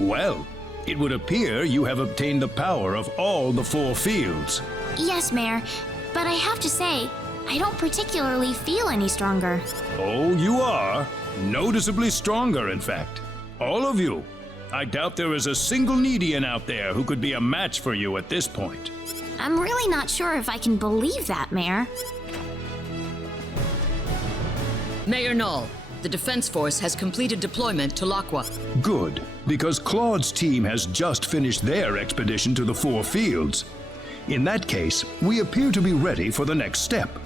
Well, it would appear you have obtained the power of all the 4 fields. Yes, Mayor, but I have to say, I don't particularly feel any stronger. Oh, you are. Noticeably stronger, in fact. All of you. I doubt there is a single Needian out there who could be a match for you at this point. I'm really not sure if I can believe that, Mayor. Mayor Null, the Defense Force has completed deployment to Laqua. Good, because Claude's team has just finished their expedition to the 4 fields. In that case, we appear to be ready for the next step.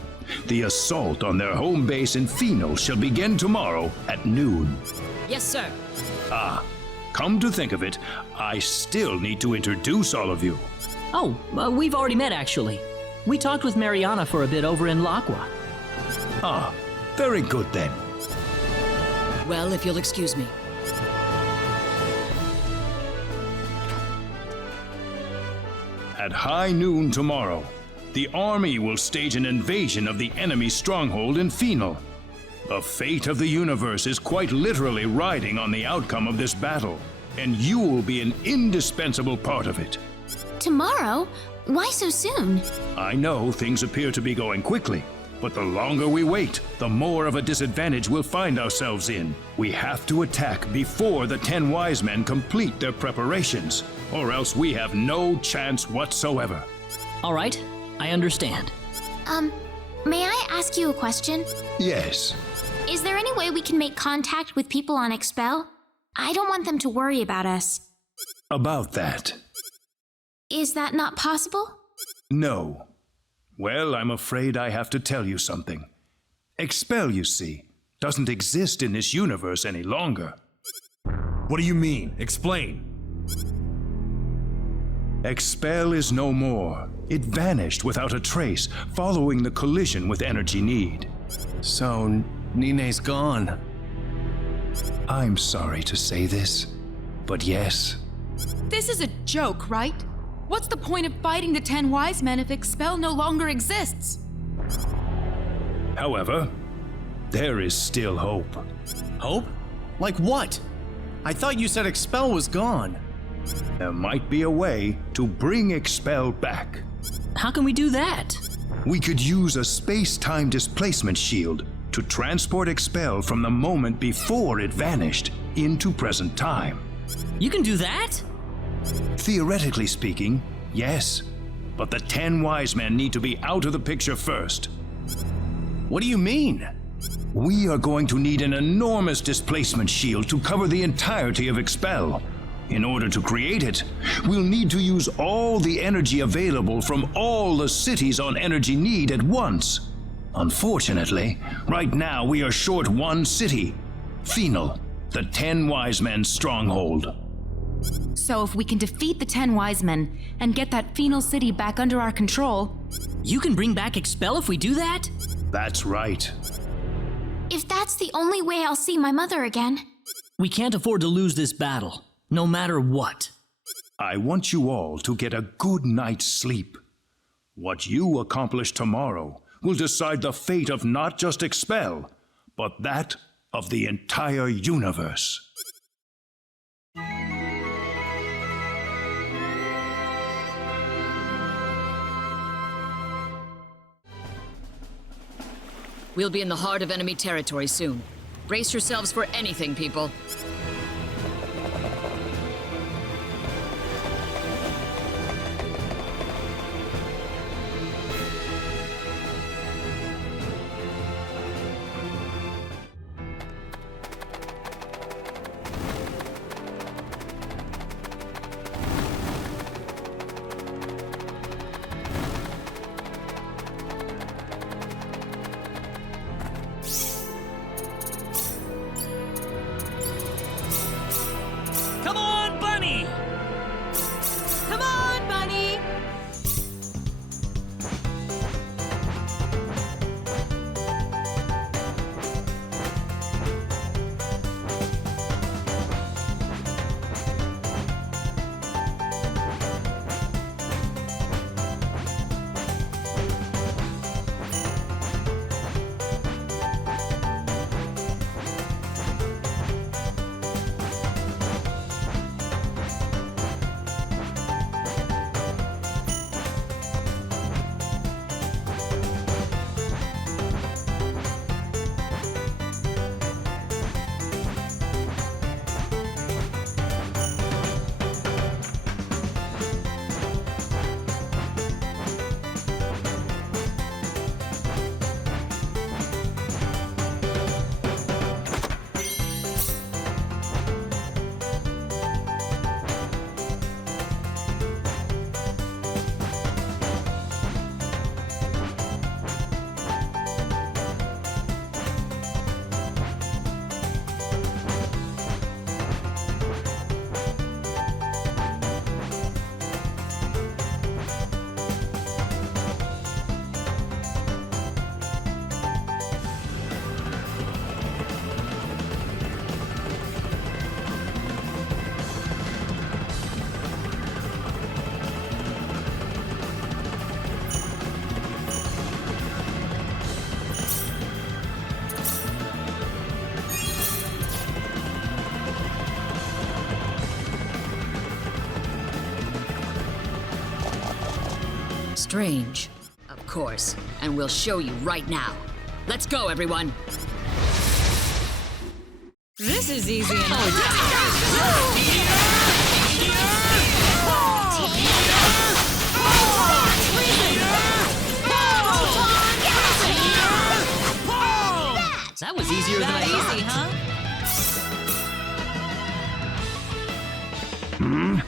The assault on their home base in Phenol shall begin tomorrow at noon. Yes, sir. Come to think of it, I still need to introduce all of you. Oh, we've already met, actually. We talked with Mariana for a bit over in Laqua. Very good then. Well, if you'll excuse me. At high noon tomorrow, the army will stage an invasion of the enemy stronghold in Phenol. The fate of the universe is quite literally riding on the outcome of this battle, and you will be an indispensable part of it. Tomorrow? Why so soon? I know things appear to be going quickly, but the longer we wait, the more of a disadvantage we'll find ourselves in. We have to attack before the 10 wise men complete their preparations, or else we have no chance whatsoever. All right, I understand. May I ask you a question? Yes. Is there any way we can make contact with people on Expel? I don't want them to worry about us. About that? Is that not possible? No. Well, I'm afraid I have to tell you something. Expel, you see, doesn't exist in this universe any longer. What do you mean? Explain. Expel is no more. It vanished without a trace, following the collision with Energy Need. So, Nine's gone. I'm sorry to say this, but yes. This is a joke, right? What's the point of fighting the 10 wise men if Expel no longer exists? However, there is still hope. Hope? Like what? I thought you said Expel was gone. There might be a way to bring Expel back. How can we do that? We could use a space-time displacement shield to transport Expel from the moment before it vanished into present time. You can do that? Theoretically speaking, yes. But the 10 wise men need to be out of the picture first. What do you mean? We are going to need an enormous displacement shield to cover the entirety of Expel. In order to create it, we'll need to use all the energy available from all the cities on Energy Need at once. Unfortunately, right now we are short one city, Phenol, the 10 wise men's stronghold. So if we can defeat the 10 wise men and get that Phenol city back under our control... You can bring back Expel if we do that? That's right. If that's the only way I'll see my mother again. We can't afford to lose this battle, no matter what. I want you all to get a good night's sleep. What you accomplish tomorrow will decide the fate of not just Expel, but that of the entire universe. We'll be in the heart of enemy territory soon. Brace yourselves for anything, people. strange. Of course, and we'll show you right now. Let's go, everyone! This is easy enough. That was easier than I thought. Easy, huh?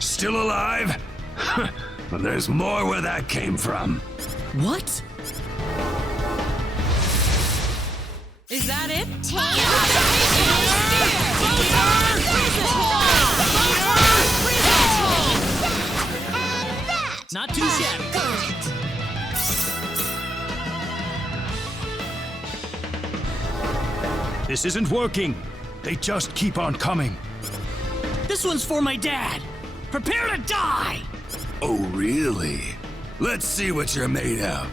Still alive? Well, there's more where that came from. What? Is that it? Not too shabby. This isn't working. They just keep on coming. This one's for my dad. Prepare to die! Oh, really? Let's see what you're made of.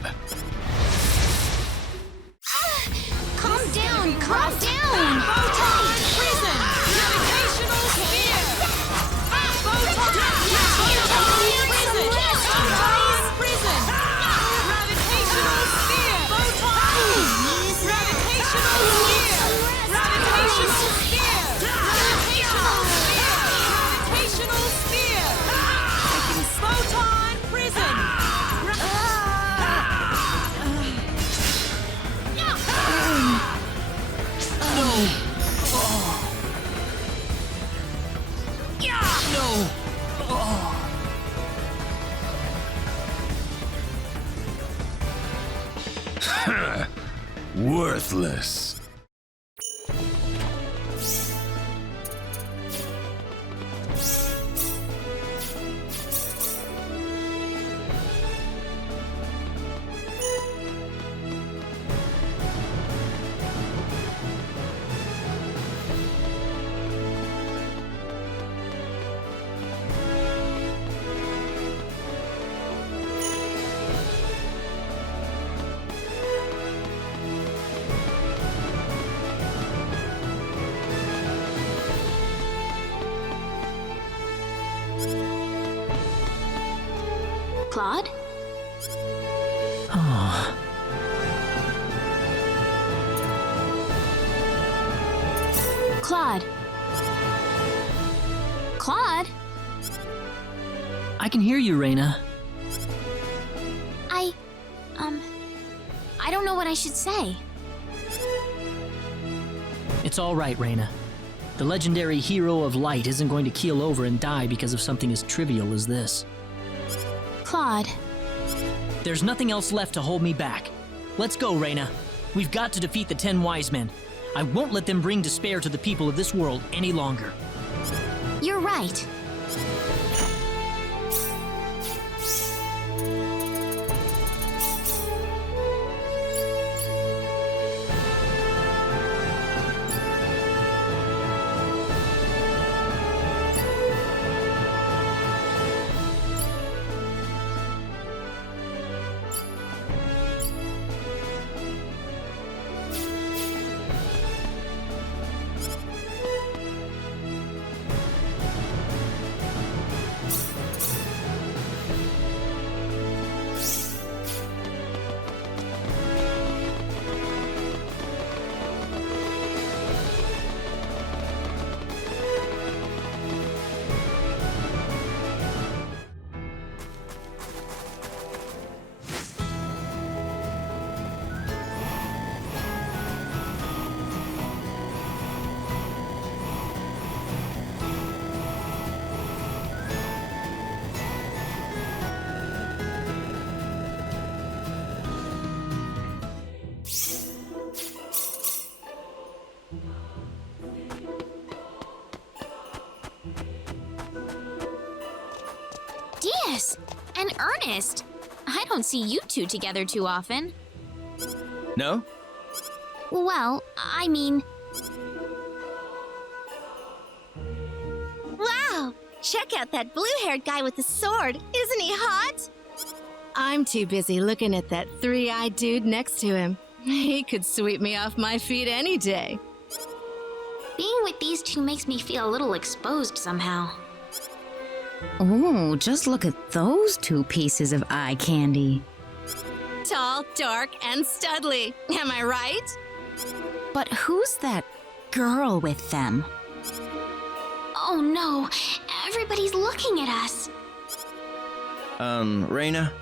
Calm down, calm down! Photon prison! Gravitational sphere! Photon prison! Gravitational sphere! Photon! Gravitational sphere! Gravitational sphere! Gravitational sphere! Photon prison! Worthless. Claude? Oh. Claude? Claude? I can hear you, Rena. I don't know what I should say. It's all right, Rena. The legendary hero of light isn't going to keel over and die because of something as trivial as this. Claude. There's nothing else left to hold me back. Let's go, Rena. We've got to defeat the 10 wise men. I won't let them bring despair to the people of this world any longer. You're right. Diaz and Ernest. I don't see you two together too often. No? Well, I mean... Wow! Check out that blue-haired guy with the sword. Isn't he hot? I'm too busy looking at that three-eyed dude next to him. He could sweep me off my feet any day. Being with these two makes me feel a little exposed somehow. Oh, just look at those two pieces of eye candy. Tall, dark, and studly. Am I right? But who's that girl with them? Oh no, everybody's looking at us. Rena,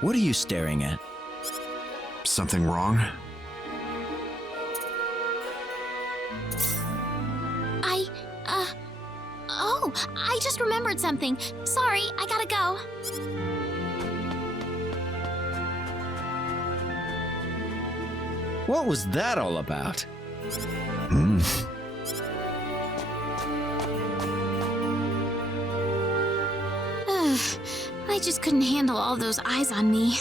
what are you staring at? Something wrong? Oh, I just remembered something. Sorry, I gotta go. What was that all about? I just couldn't handle all those eyes on me.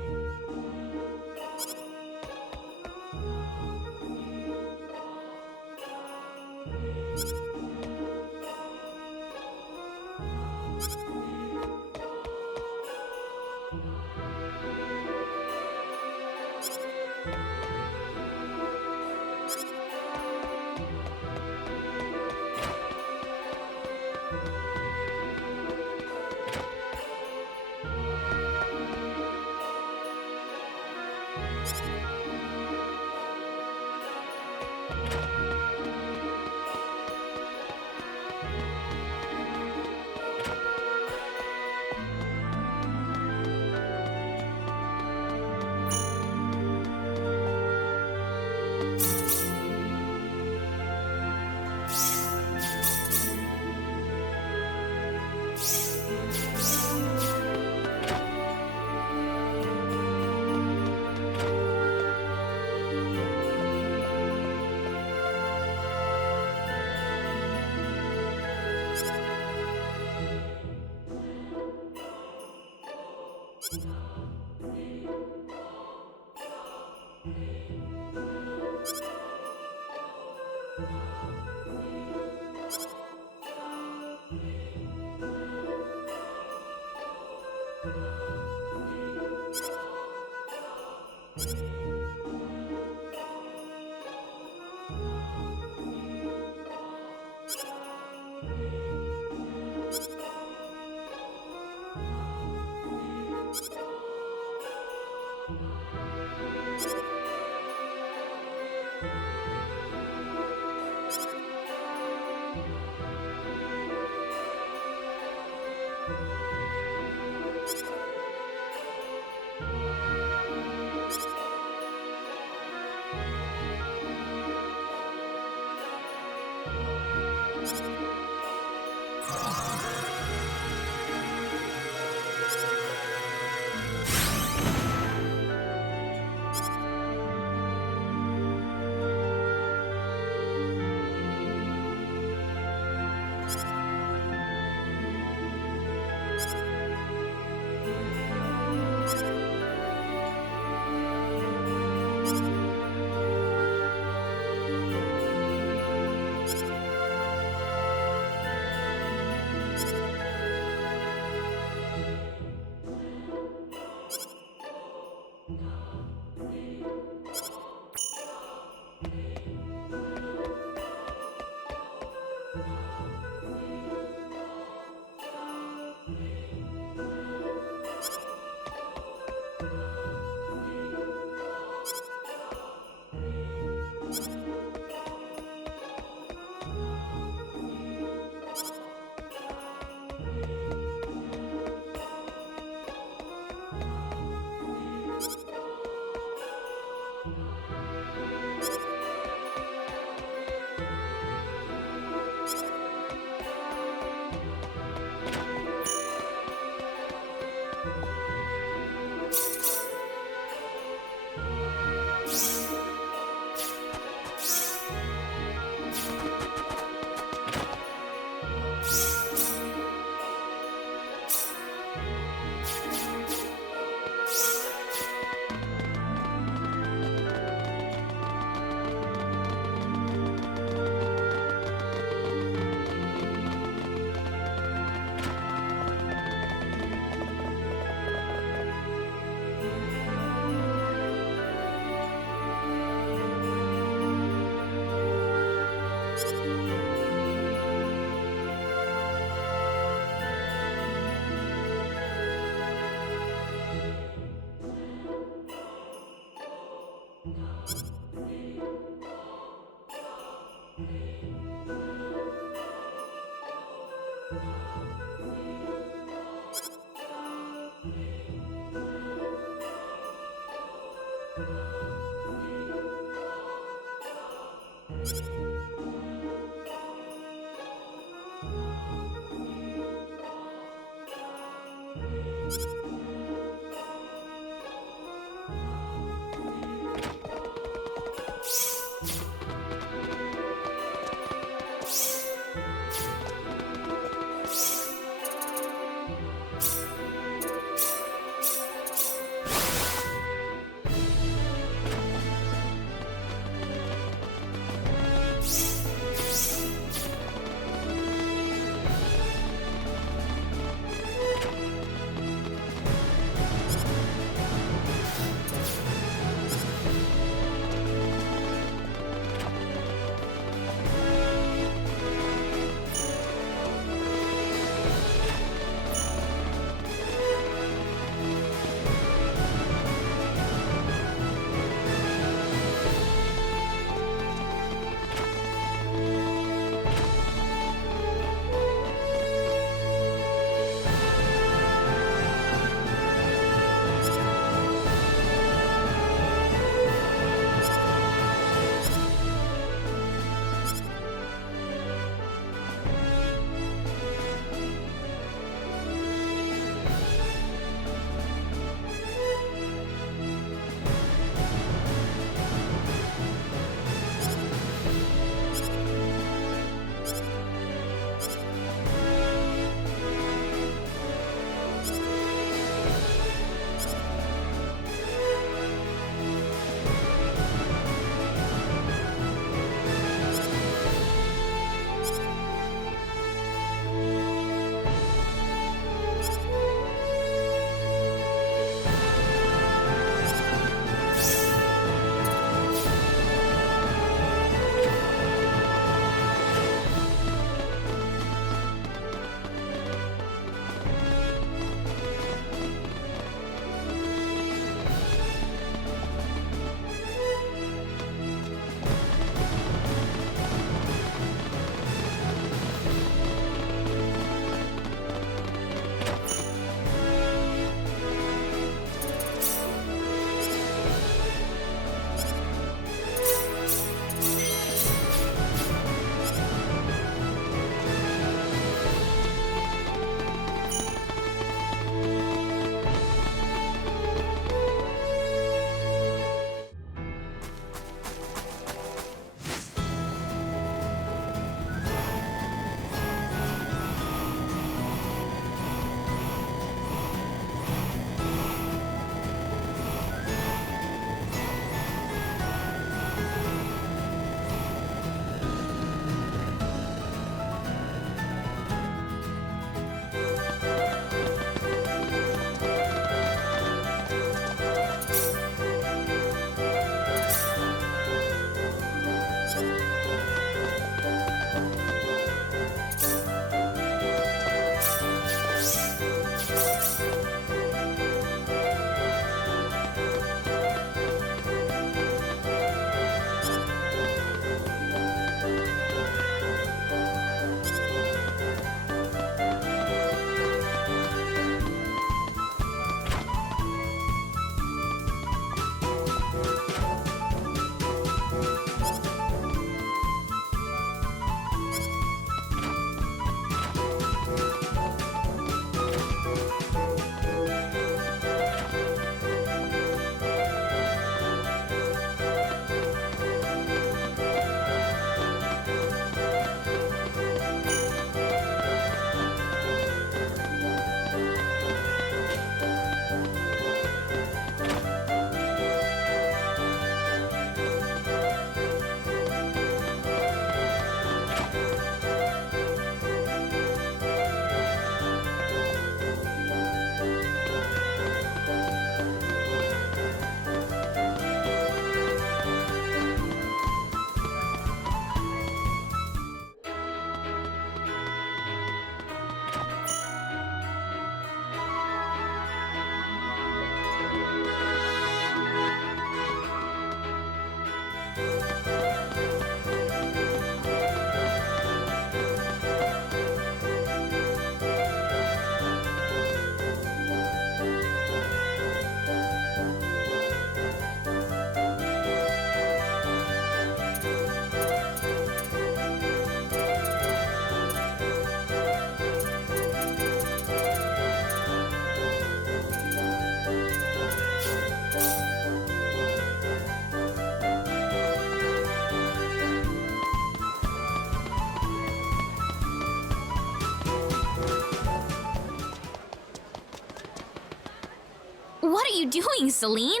What are you doing, Celine?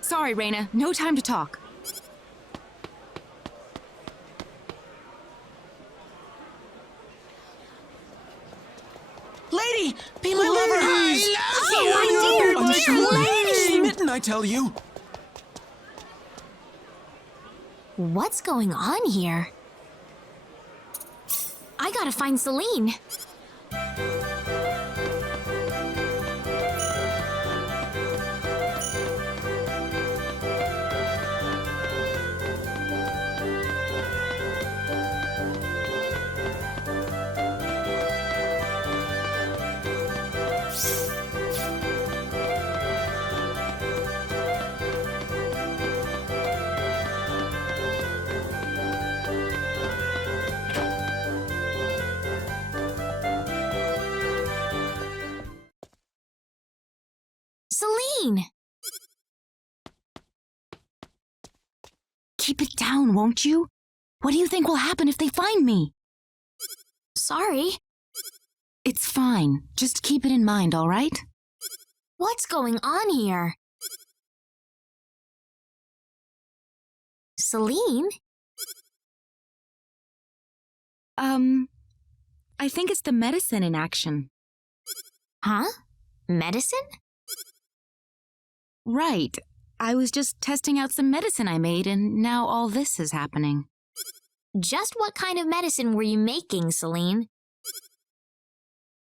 Sorry, Rena. No time to talk. Lady! Be my lover! Oh, my dear lady! Smitten, I tell you! What's going on here? I gotta find Celine. Celine! Keep it down, won't you? What do you think will happen if they find me? Sorry. It's fine. Just keep it in mind, all right? What's going on here? Celine? I think it's the medicine in action. Huh? Medicine? Right. I was just testing out some medicine I made, and now all this is happening. Just what kind of medicine were you making, Celine?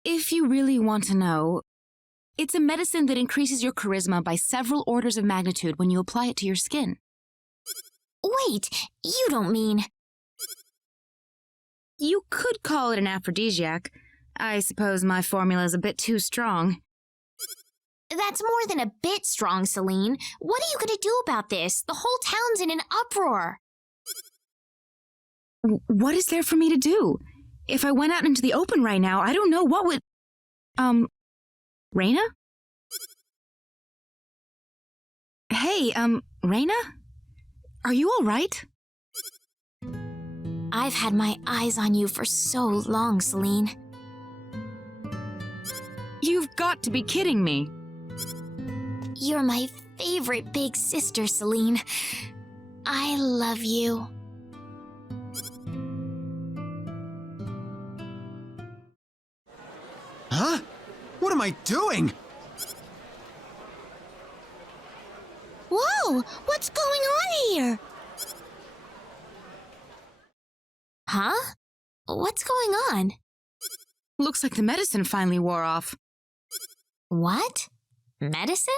If you really want to know, it's a medicine that increases your charisma by several orders of magnitude when you apply it to your skin. Wait, you don't mean... You could call it an aphrodisiac. I suppose my formula is a bit too strong. That's more than a bit strong, Celine. What are you going to do about this? The whole town's in an uproar. What is there for me to do? If I went out into the open right now, I don't know what would... Rena? Hey, Rena? Are you all right? I've had my eyes on you for so long, Celine. You've got to be kidding me. You're my favorite big sister, Celine. I love you. Huh? What am I doing? Whoa! What's going on here? Huh? What's going on? Looks like the medicine finally wore off. What? Medicine?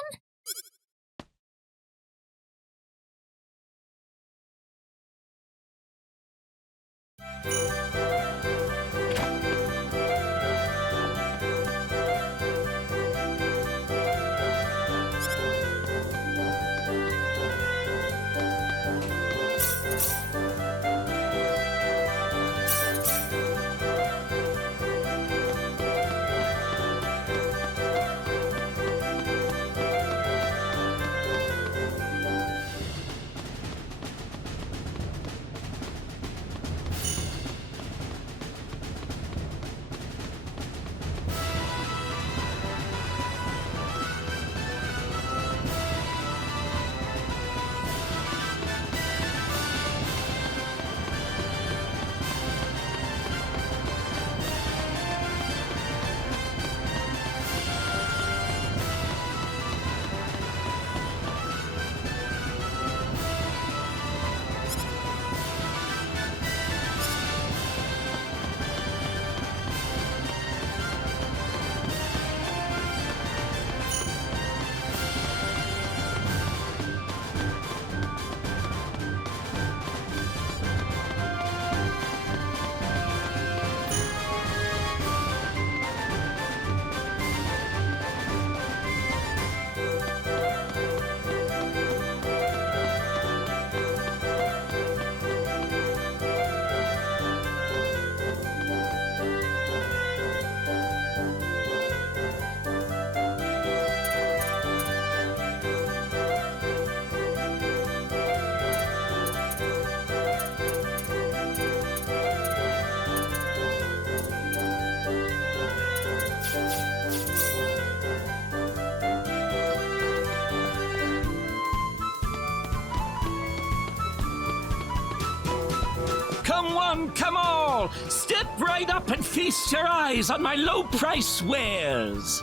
Come one, come all! Step right up and feast your eyes on my low-price wares!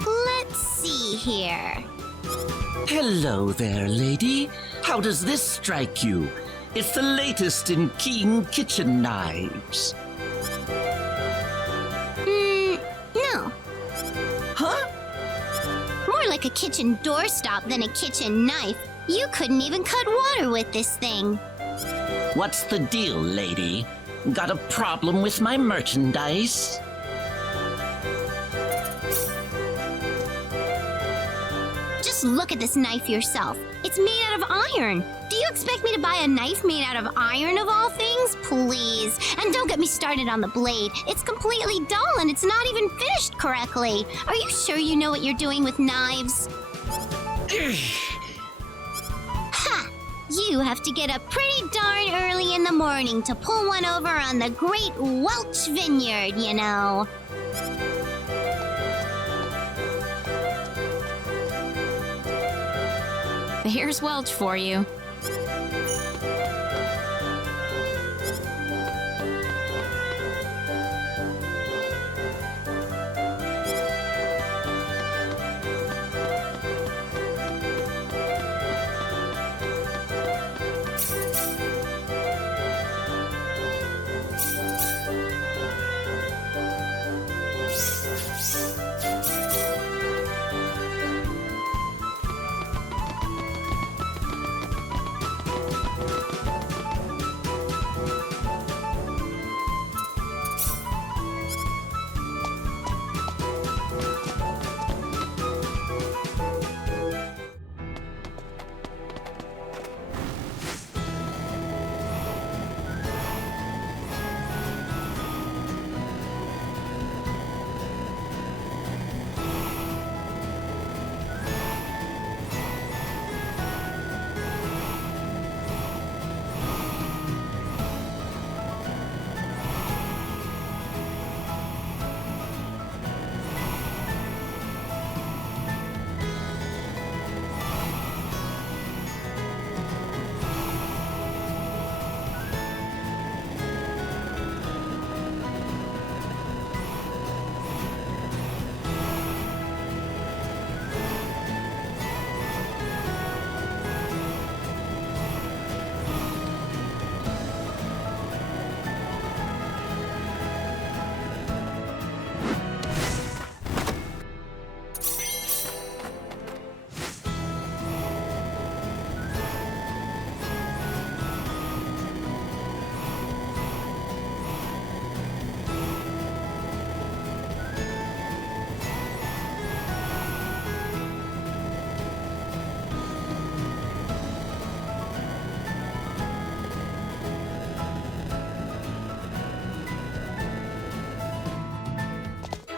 Let's see here. Hello there, lady. How does this strike you? It's the latest in keen kitchen knives. No. Huh? More like a kitchen doorstop than a kitchen knife. You couldn't even cut water with this thing. What's the deal, lady? Got a problem with my merchandise? Just look at this knife yourself. It's made out of iron. Do you expect me to buy a knife made out of iron of all things? Please. And don't get me started on the blade. It's completely dull and it's not even finished correctly. Are you sure you know what you're doing with knives? Ha! You have to get up pretty darn early in the morning to pull one over on the Great Welch Vineyard, you know. Here's Welch for you.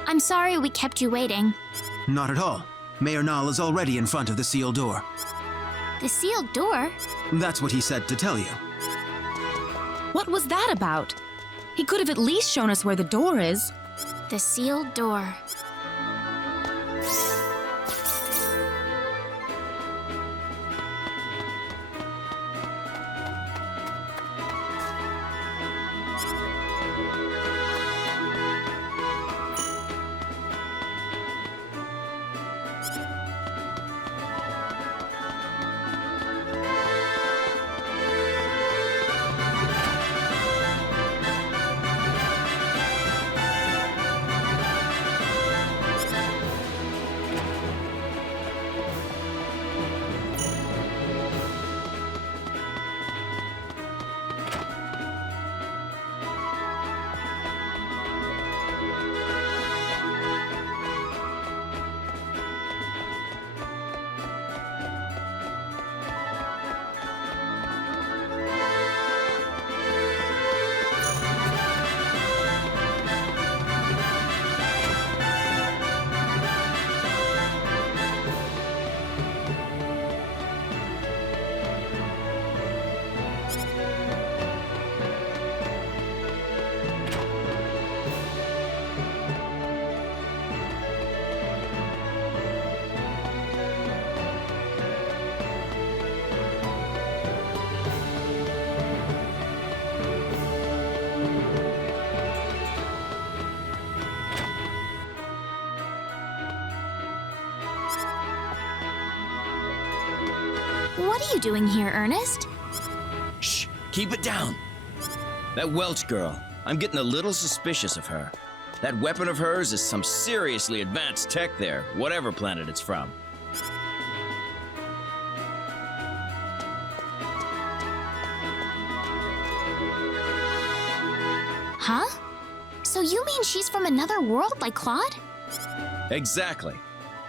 I'm sorry we kept you waiting. Not at all. Mayor Nall is already in front of the sealed door. The sealed door? That's what he said to tell you. What was that about? He could have at least shown us where the door is. The sealed door. What are you doing here, Ernest? Shh, keep it down. That Welch girl, I'm getting a little suspicious of her. That weapon of hers is some seriously advanced tech there, whatever planet it's from. Huh? So you mean she's from another world like Claude? Exactly.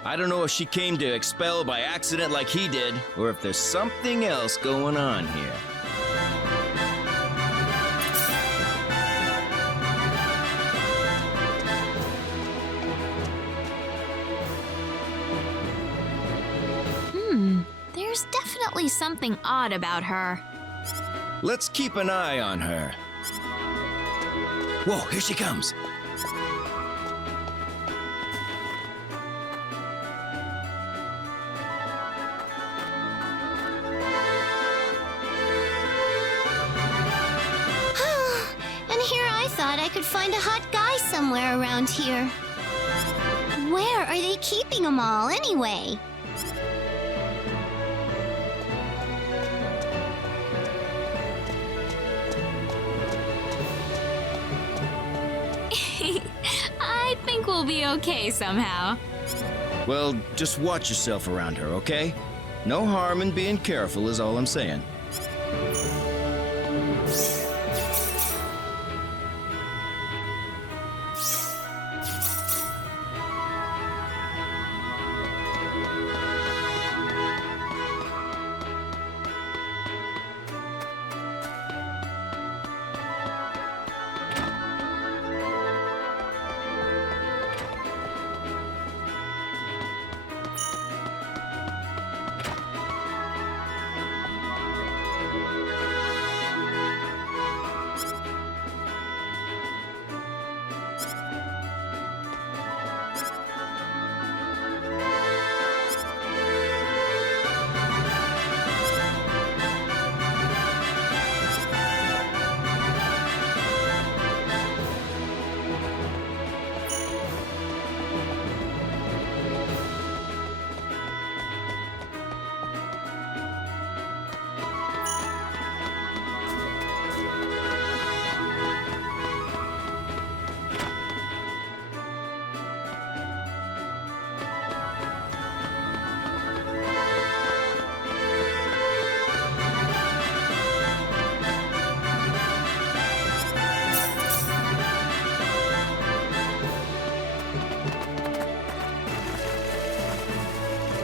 I don't know if she came to expel by accident like he did, or if there's something else going on here. There's definitely something odd about her. Let's keep an eye on her. Whoa, here she comes. And here I thought I could find a hot guy somewhere around here. Where are they keeping them all, anyway? I think we'll be okay somehow. Well, just watch yourself around her, okay? No harm in being careful is all I'm saying.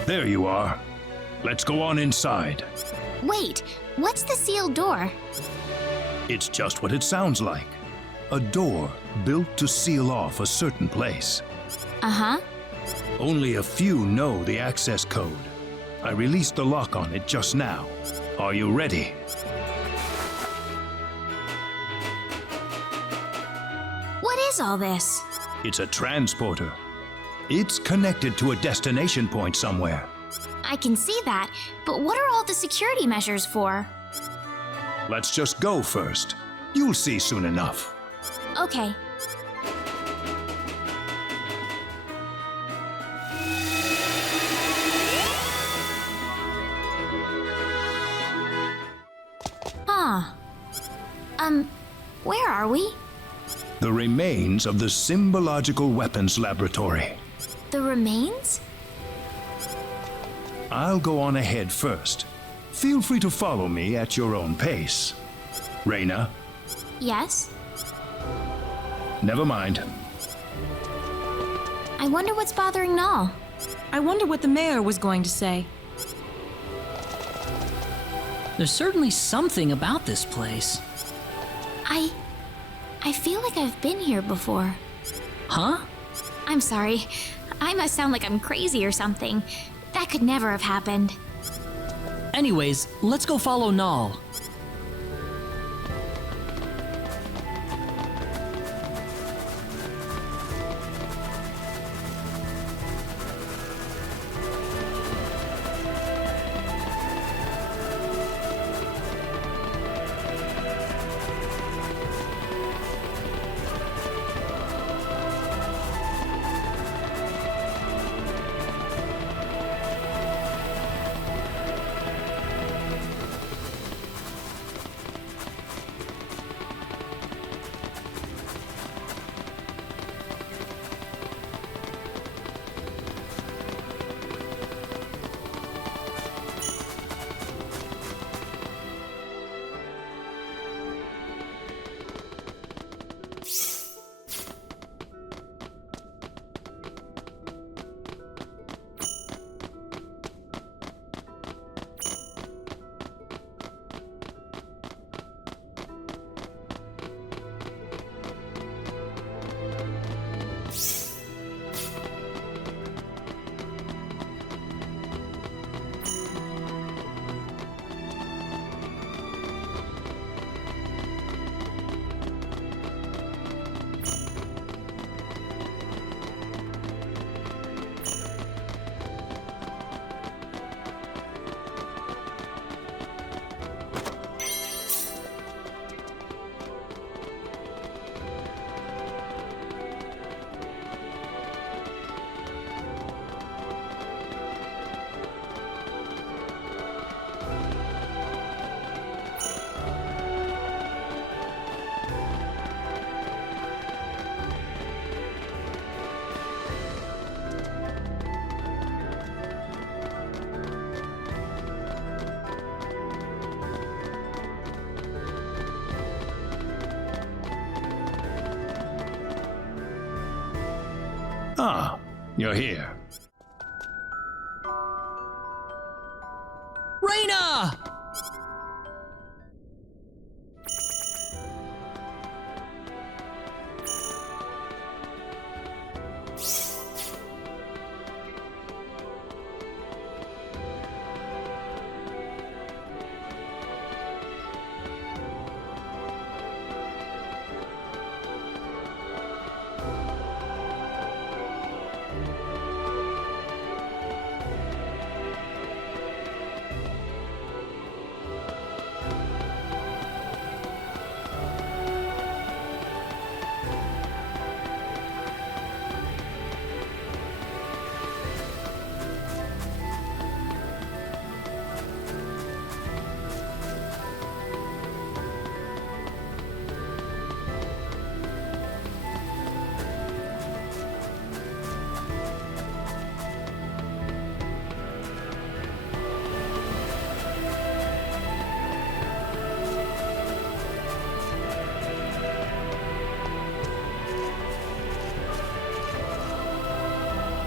There you are. Let's go on inside. Wait, what's the sealed door? It's just what it sounds like. A door built to seal off a certain place. Uh-huh. Only a few know the access code. I released the lock on it just now. Are you ready? What is all this? It's a transporter. It's connected to a destination point somewhere. I can see that, but what are all the security measures for? Let's just go first. You'll see soon enough. Okay. Huh. Where are we? The remains of the Symbological Weapons Laboratory. The remains? I'll go on ahead first. Feel free to follow me at your own pace. Rena, Yes? never mind. I wonder what's bothering Null. I wonder what the mayor was going to say. There's certainly something about this place. I feel like I've been here before. Huh? I'm sorry. I must sound like I'm crazy or something. That could never have happened. Anyways, let's go follow Null. Ah, you're here. Rena!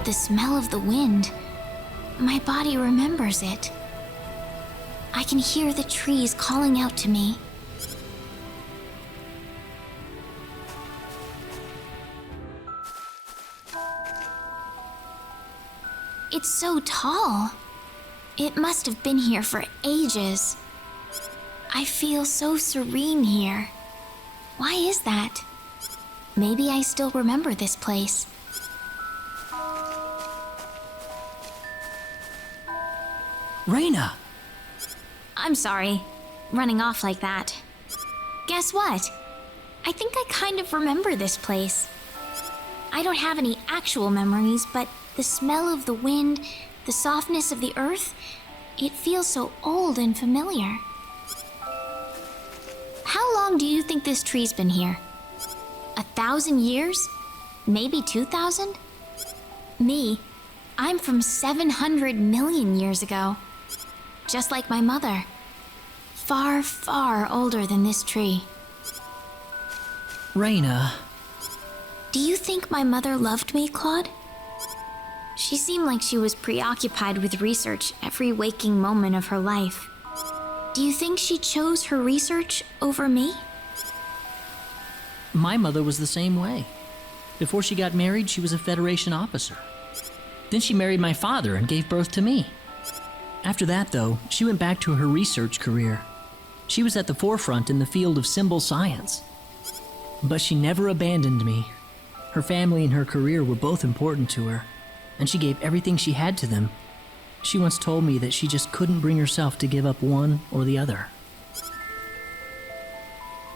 The smell of the wind. My body remembers it. I can hear the trees calling out to me. It's so tall. It must have been here for ages. I feel so serene here. Why is that? Maybe I still remember this place. Rena! I'm sorry, running off like that. Guess what? I think I kind of remember this place. I don't have any actual memories, but the smell of the wind, the softness of the earth, it feels so old and familiar. How long do you think this tree's been here? 1,000 years? Maybe 2,000? Me, I'm from 700 million years ago. Just like my mother. Far, far older than this tree. Rena. Do you think my mother loved me, Claude? She seemed like she was preoccupied with research every waking moment of her life. Do you think she chose her research over me? My mother was the same way. Before she got married, she was a Federation officer. Then she married my father and gave birth to me. After that, though, she went back to her research career. She was at the forefront in the field of symbol science. But she never abandoned me. Her family and her career were both important to her, and she gave everything she had to them. She once told me that she just couldn't bring herself to give up one or the other.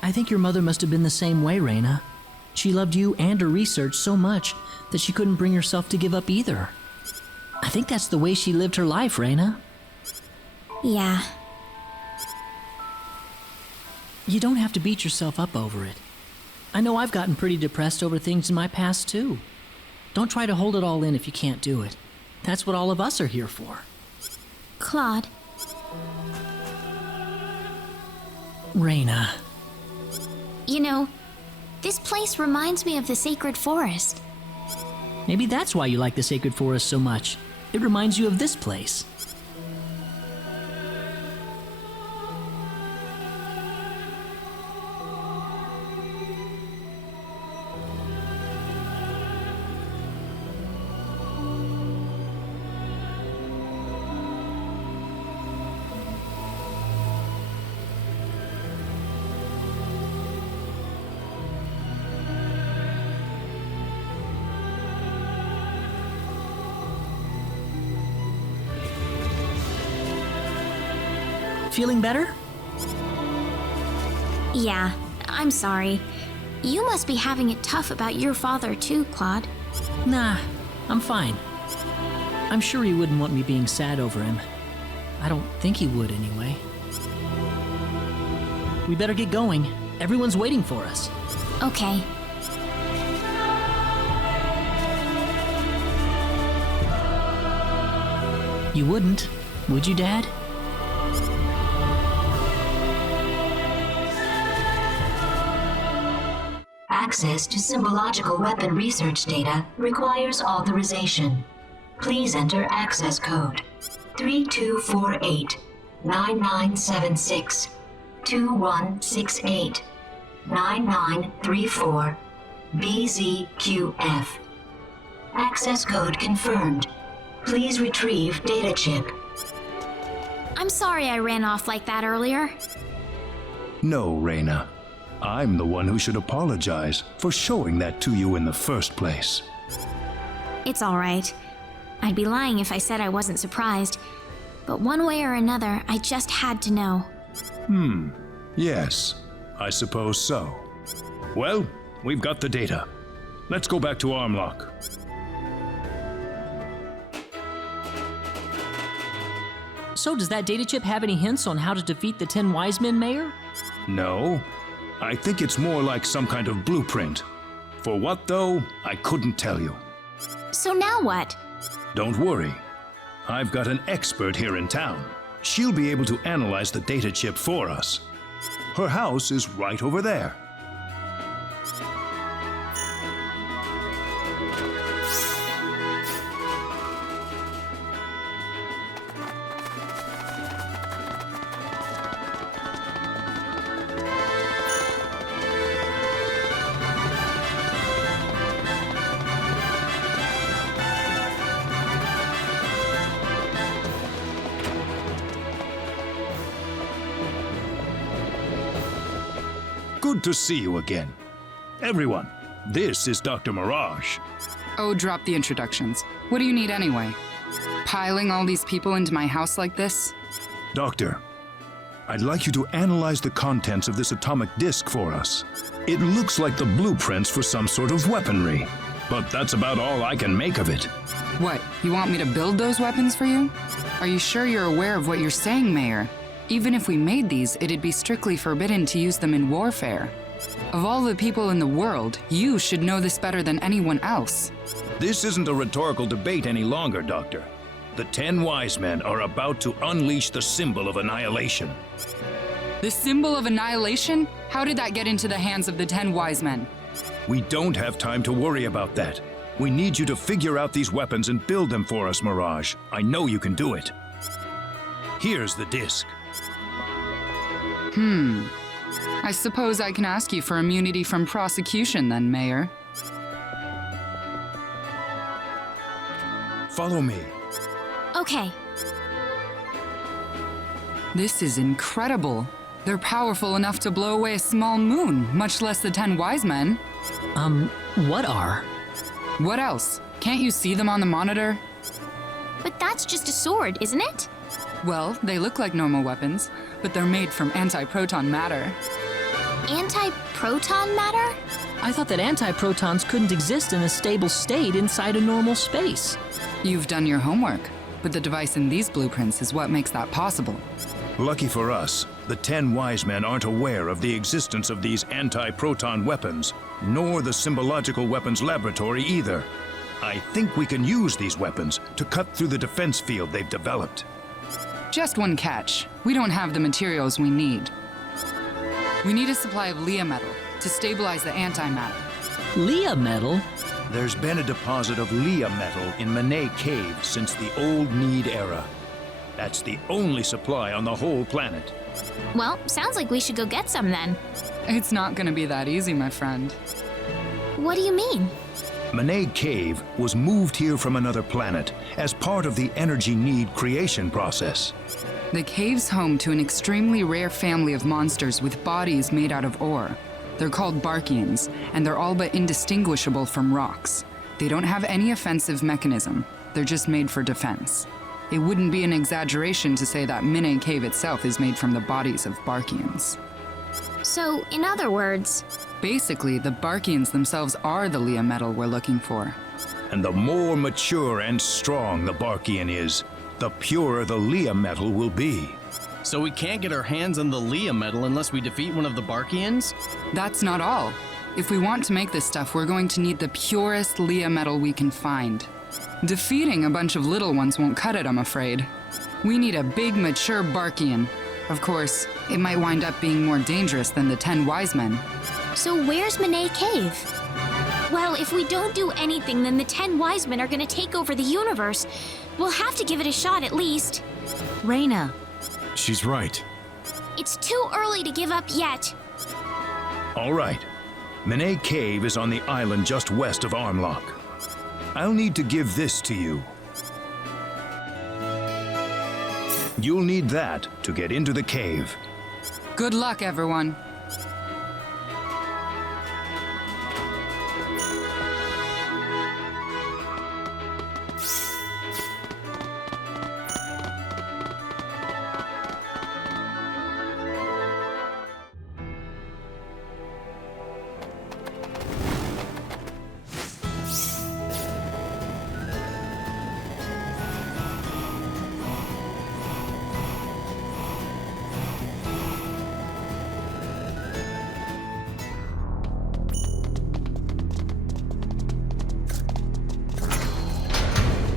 I think your mother must have been the same way, Rena. She loved you and her research so much that she couldn't bring herself to give up either. I think that's the way she lived her life, Rena. Yeah. You don't have to beat yourself up over it. I know I've gotten pretty depressed over things in my past, too. Don't try to hold it all in if you can't do it. That's what all of us are here for. Claude. Rena. You know, this place reminds me of the sacred forest. Maybe that's why you like the sacred forest so much. It reminds you of this place. Feeling better? Yeah, I'm sorry. You must be having it tough about your father too, Claude. Nah, I'm fine. I'm sure he wouldn't want me being sad over him. I don't think he would anyway. We better get going. Everyone's waiting for us. Okay. You wouldn't, would you, Dad? access to symbological weapon research data requires authorization. Please enter access code 3248 9976 2168 9934 BZQF. Access code confirmed. Please retrieve data chip. I'm sorry I ran off like that earlier. No, Rena. I'm the one who should apologize for showing that to you in the first place. It's all right. I'd be lying if I said I wasn't surprised. But one way or another, I just had to know. Yes, I suppose so. Well, we've got the data. Let's go back to Armlock. So does that data chip have any hints on how to defeat the 10 wise men, Mayor? No, I think it's more like some kind of blueprint. For what, though, I couldn't tell you. So now what? Don't worry. I've got an expert here in town. She'll be able to analyze the data chip for us. Her house is right over there. Good to see you again. Everyone, this is Dr. Mirage. Oh, drop the introductions. What do you need anyway? Piling all these people into my house like this? Doctor, I'd like you to analyze the contents of this atomic disk for us. It looks like the blueprints for some sort of weaponry, but that's about all I can make of it. What, you want me to build those weapons for you? Are you sure you're aware of what you're saying, Mayor? Even if we made these, it'd be strictly forbidden to use them in warfare. Of all the people in the world, you should know this better than anyone else. This isn't a rhetorical debate any longer, Doctor. The 10 wise men are about to unleash the symbol of annihilation. The symbol of annihilation? How did that get into the hands of the 10 wise men? We don't have time to worry about that. We need you to figure out these weapons and build them for us, Mirage. I know you can do it. Here's the disc. I suppose I can ask you for immunity from prosecution then, Mayor. Follow me. Okay. This is incredible. They're powerful enough to blow away a small moon, much less the 10 wise men. What are? What else? Can't you see them on the monitor? But that's just a sword, isn't it? Well, they look like normal weapons, but they're made from anti-proton matter. Anti-proton matter? I thought that antiprotons couldn't exist in a stable state inside a normal space. You've done your homework, but the device in these blueprints is what makes that possible. Lucky for us, the 10 wise men aren't aware of the existence of these anti-proton weapons, nor the symbological weapons laboratory either. I think we can use these weapons to cut through the defense field they've developed. Just one catch. We don't have the materials we need. We need a supply of Leah metal to stabilize the antimatter. Leah metal? There's been a deposit of Leah metal in Manet Cave since the Old Need era. That's the only supply on the whole planet. Well, sounds like we should go get some then. It's not gonna be that easy, my friend. What do you mean? Manet Cave was moved here from another planet as part of the energy need creation process. The cave's home to an extremely rare family of monsters with bodies made out of ore. They're called Barkians, and they're all but indistinguishable from rocks. They don't have any offensive mechanism. They're just made for defense. It wouldn't be an exaggeration to say that Manet Cave itself is made from the bodies of Barkians. So, in other words... Basically, the Barkians themselves are the Leah metal we're looking for. And the more mature and strong the Barkian is, the purer the Leah metal will be. So we can't get our hands on the Leah metal unless we defeat one of the Barkians? That's not all. If we want to make this stuff, we're going to need the purest Leah metal we can find. Defeating a bunch of little ones won't cut it, I'm afraid. We need a big, mature Barkian. Of course, it might wind up being more dangerous than the 10 wise men. So where's Monet Cave? Well, if we don't do anything, then the 10 wise men are gonna take over the universe. We'll have to give it a shot at least. Rena. She's right. It's too early to give up yet. All right. Monet Cave is on the island just west of Armlock. I'll need to give this to you. You'll need that to get into the cave. Good luck, everyone.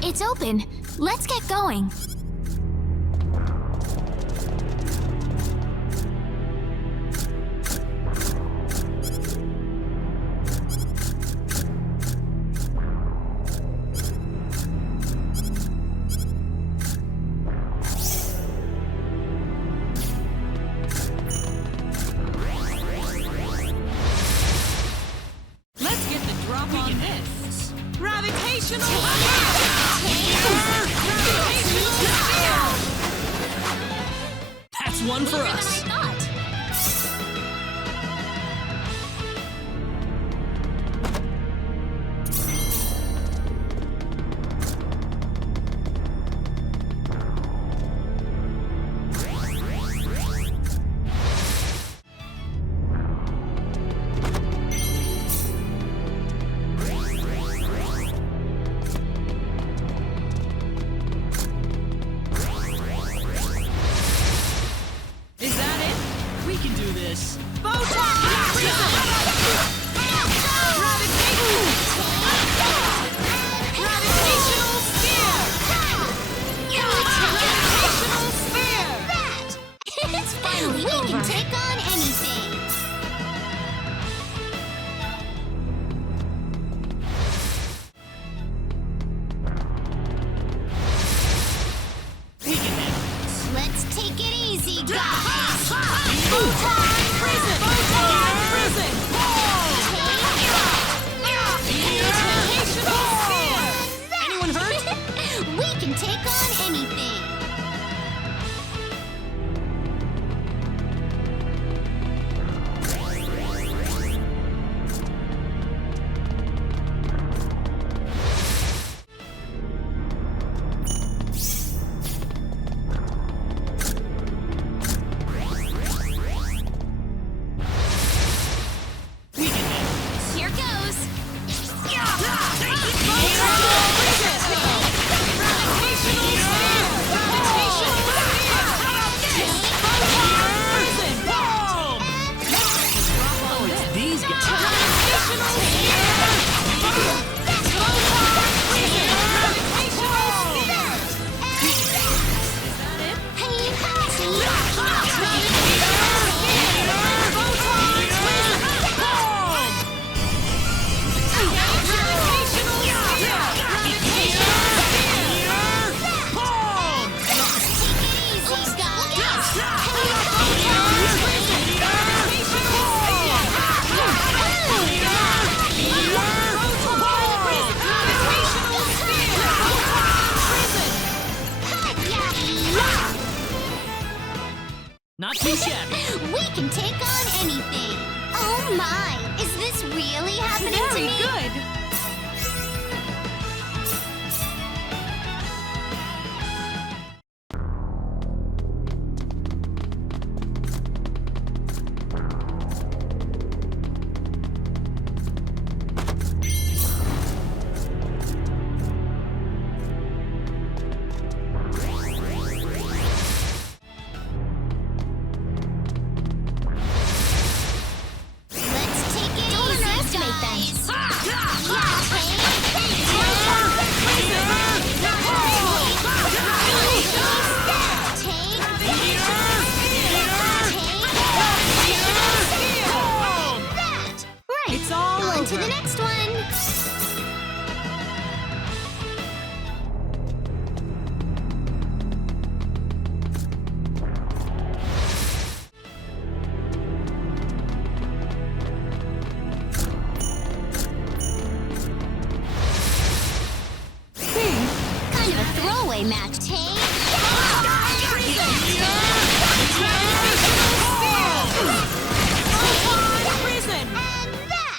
It's open. Let's get going. Let's get the drop on this. Gravitational That's one for us. Is that it? We can do this. Gravitational sphere! Gravitational sphere! That! It's finally over. We can take on anything. We can handle this. Let's take it easy, guys. Photon prison! Photon prison! to the next one. Kind of a throwaway match, Tay.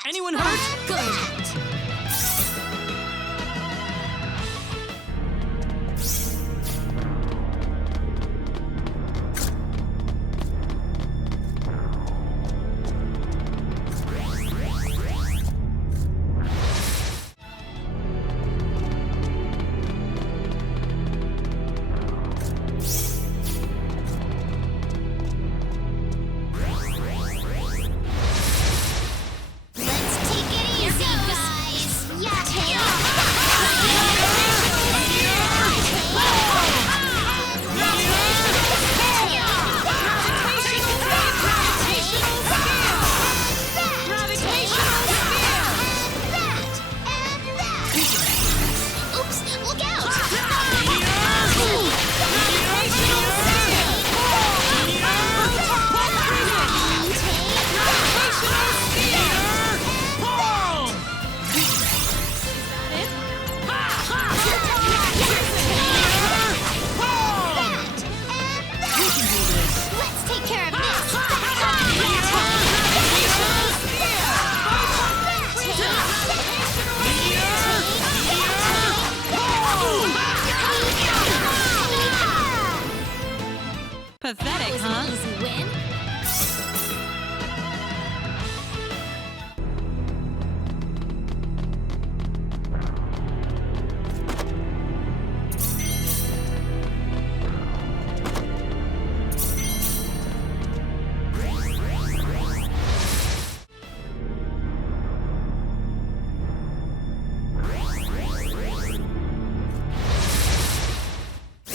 Anyone hurt? Good. Pathetic, huh? Easy win.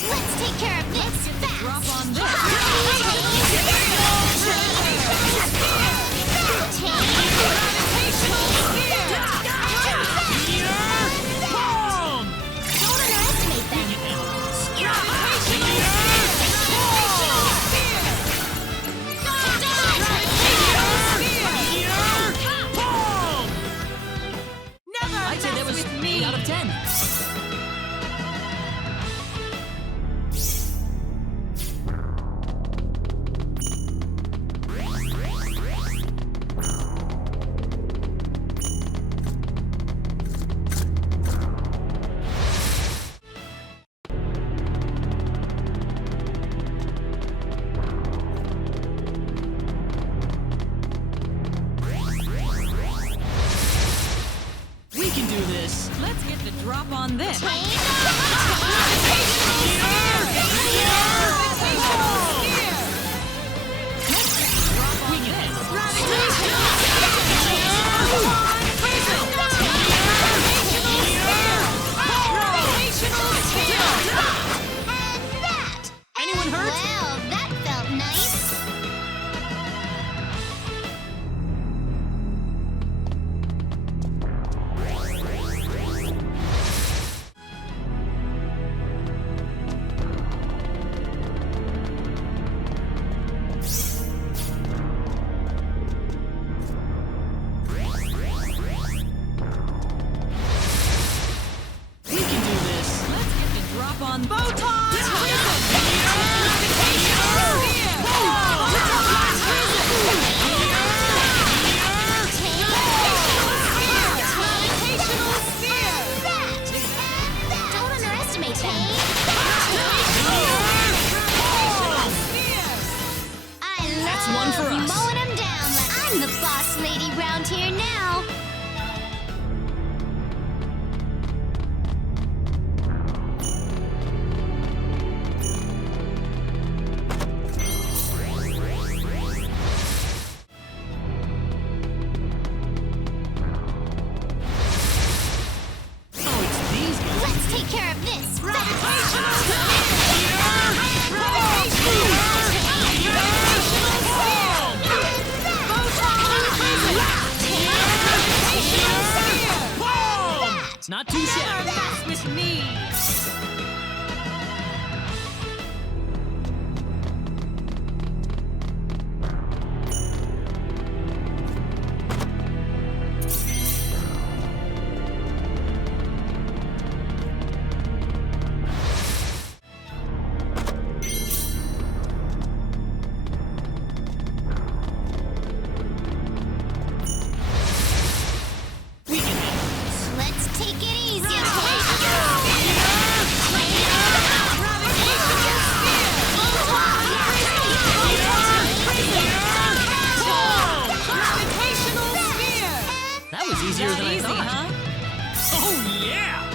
Let's take care of this fast. Drop on this. Don't underestimate them. I'd say that was 8 out of 10. We can do this. Let's get the drop on this. Anyone hurt? Well, that felt nice. Not too shabby. That's with me. Let's take it easy. That was easier than I thought. Huh? Oh, yeah!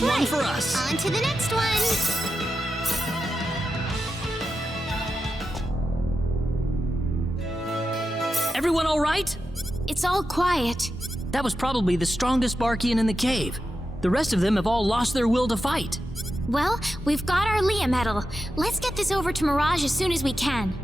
One for us. On to the next one. Everyone all right? It's all quiet. That was probably the strongest Barkian in the cave. The rest of them have all lost their will to fight. Well, we've got our Leah medal. Let's get this over to Mirage as soon as we can.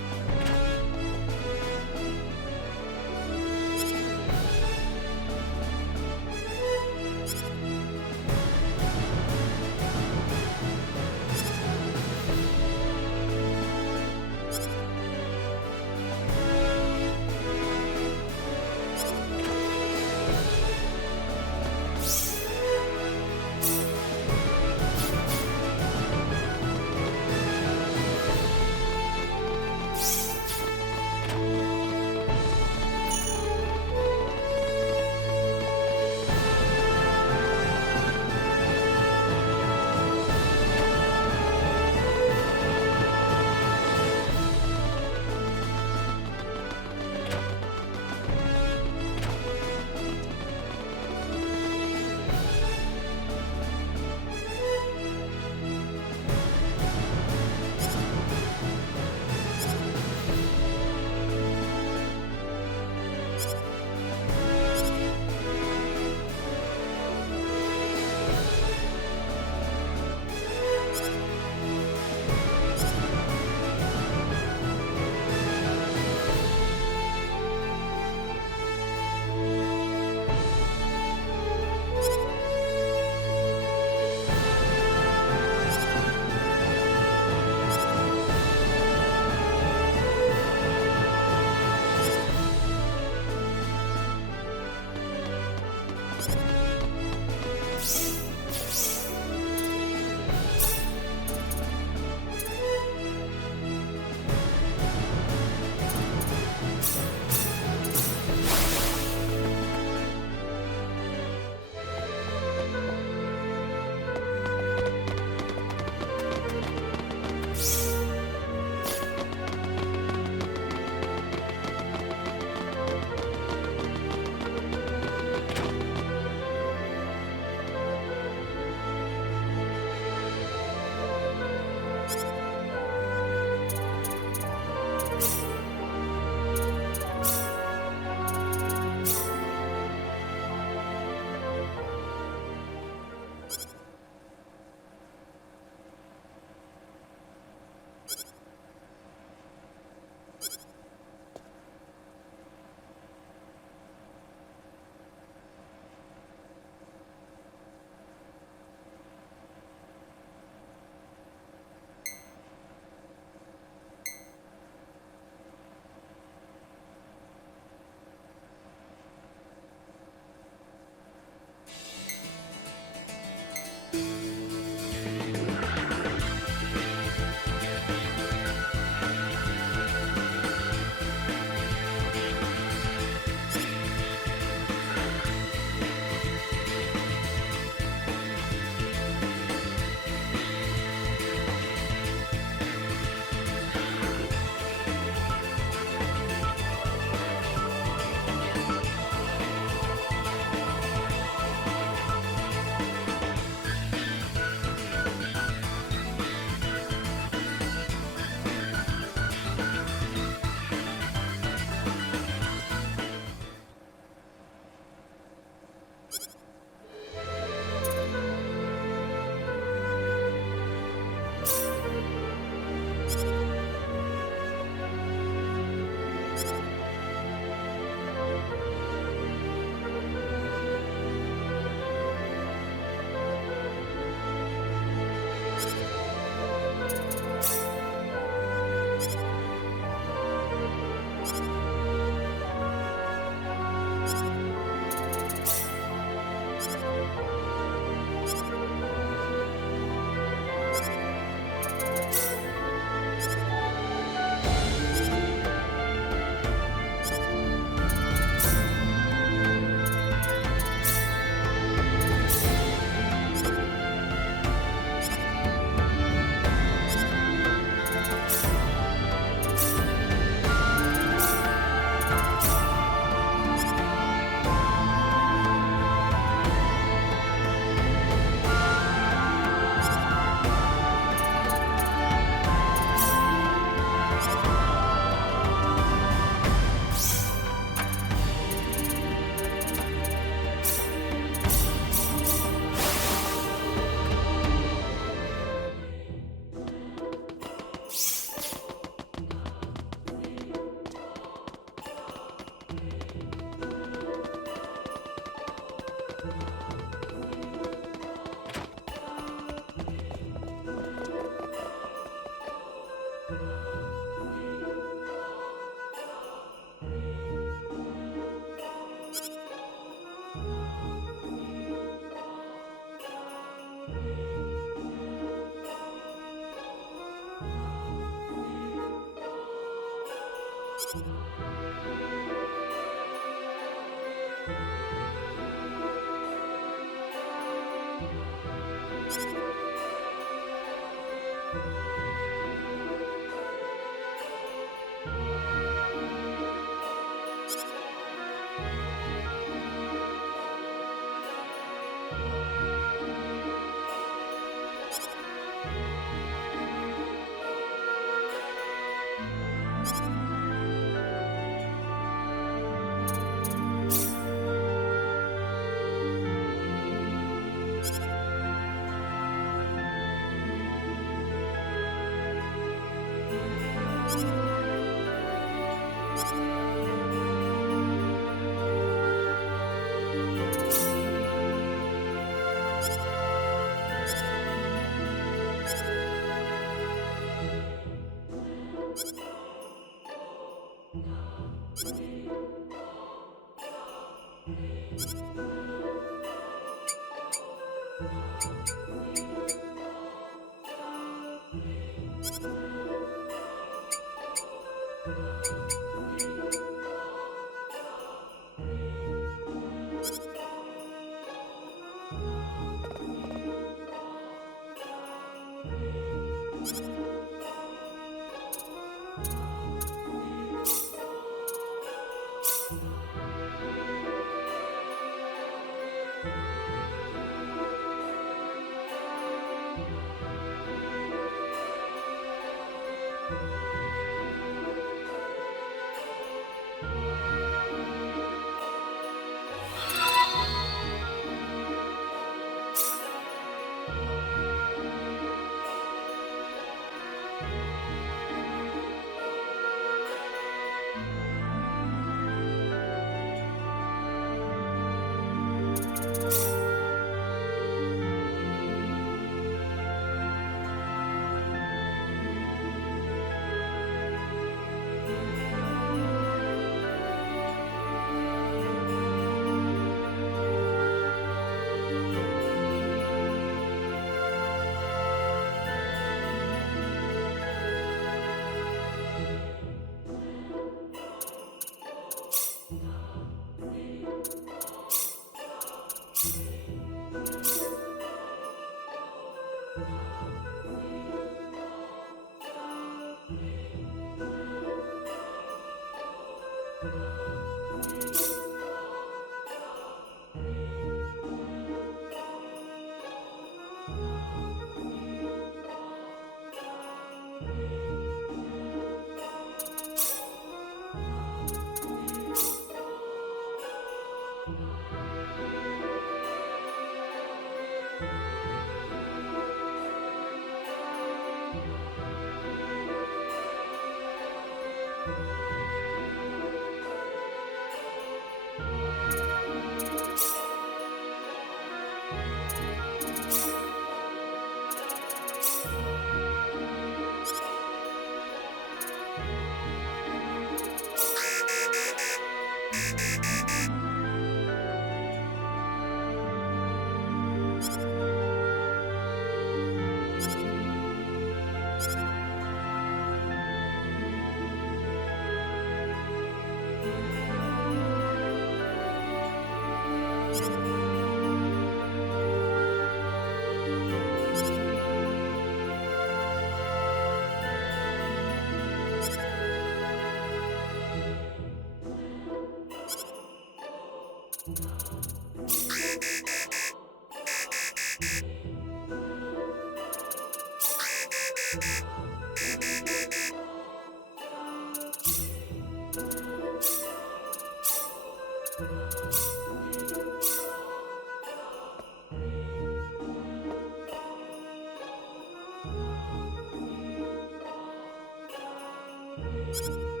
You